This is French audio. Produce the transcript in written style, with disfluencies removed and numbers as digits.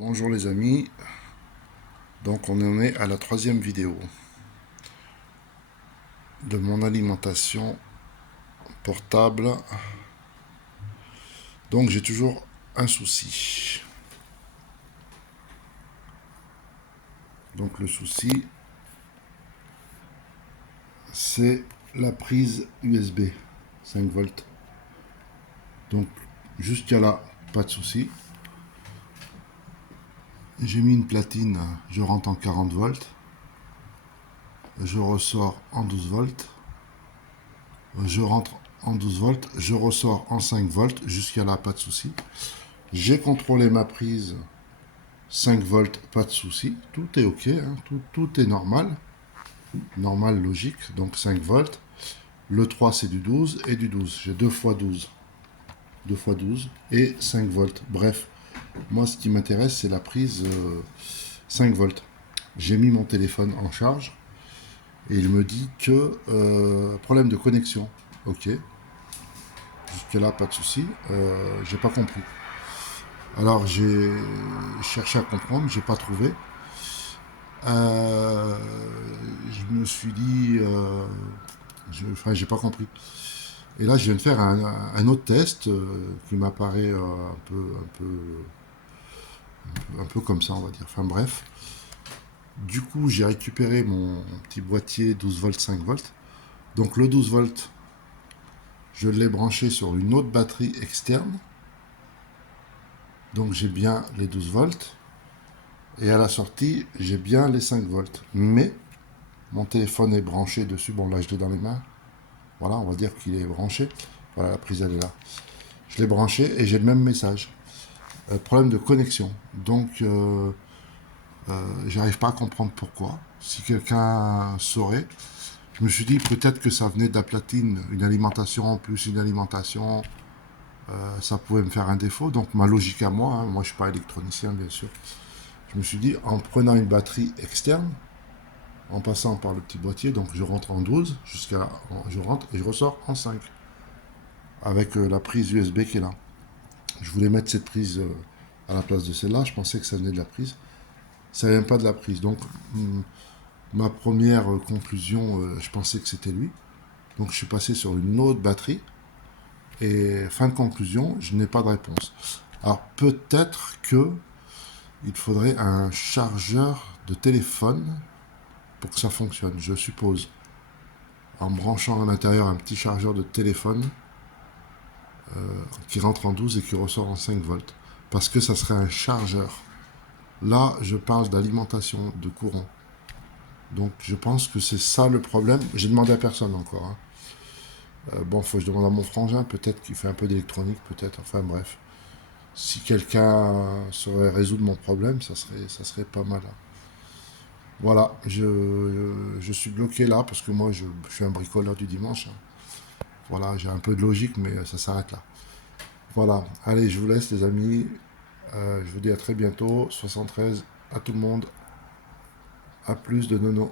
Bonjour les amis, donc on en est à la troisième vidéo de mon alimentation portable. Donc j'ai toujours un souci. Donc le souci, c'est la prise USB 5 volts. Donc jusqu'à là, pas de souci. J'ai mis une platine, je rentre en 40 volts. Je ressors en 12 volts. Je rentre en 12 volts, je ressors en 5 volts, jusqu'à là, pas de souci. J'ai contrôlé ma prise 5 volts, pas de souci, tout est ok, hein, tout est normal, normal, logique, donc 5 volts. Le 3 c'est du 12 et du 12, j'ai 2 fois 12, 2 fois 12 et 5 volts. Bref, moi ce qui m'intéresse c'est la prise 5 volts. J'ai mis mon téléphone en charge et il me dit que problème de connexion, ok, jusque là pas de souci, j'ai pas compris. Alors j'ai cherché à comprendre, j'ai pas trouvé. Euh, je me suis dit, enfin, j'ai pas compris. Et là, je viens de faire un autre test qui m'apparaît un peu comme ça, on va dire. Enfin bref. Du coup, j'ai récupéré mon petit boîtier 12 volts, 5 volts. Donc le 12 volts, je l'ai branché sur une autre batterie externe. Donc j'ai bien les 12 volts. Et à la sortie, j'ai bien les 5 volts. Mais mon téléphone est branché dessus. Bon, là, je l'ai dans les mains. Voilà, on va dire qu'il est branché. Voilà, la prise, elle est là. Je l'ai branché et j'ai le même message. Problème de connexion. Donc, j'arrive pas à comprendre pourquoi. Si quelqu'un saurait, je me suis dit peut-être que ça venait de la platine, une alimentation plus une alimentation, ça pouvait me faire un défaut. Donc, ma logique à moi, hein, moi je suis pas électronicien bien sûr, je me suis dit en prenant une batterie externe, en passant par le petit boîtier, donc je rentre en 12, jusqu'à là, je rentre et je ressors en 5, avec la prise USB qui est là. Je voulais mettre cette prise à la place de celle-là, je pensais que ça venait de la prise. Ça vient pas de la prise. Donc, ma première conclusion, je pensais que c'était lui. Donc, je suis passé sur une autre batterie. Et fin de conclusion, je n'ai pas de réponse. Alors, peut-être que il faudrait un chargeur de téléphone pour que ça fonctionne, je suppose. En branchant à l'intérieur un petit chargeur de téléphone qui rentre en 12 et qui ressort en 5 volts. Parce que ça serait un chargeur. Là, je parle d'alimentation de courant. Donc je pense que c'est ça le problème. J'ai demandé à personne encore, hein. Bon, faut que je demande à mon frangin, peut-être qu'il fait un peu d'électronique, peut-être. Enfin bref. Si quelqu'un saurait résoudre mon problème, ça serait pas mal, hein. Voilà, je suis bloqué là parce que moi je suis un bricoleur du dimanche, hein. Voilà, j'ai un peu de logique, mais ça s'arrête là. Voilà, allez, je vous laisse les amis. Je vous dis à très bientôt. 73 à tout le monde. À plus de nono.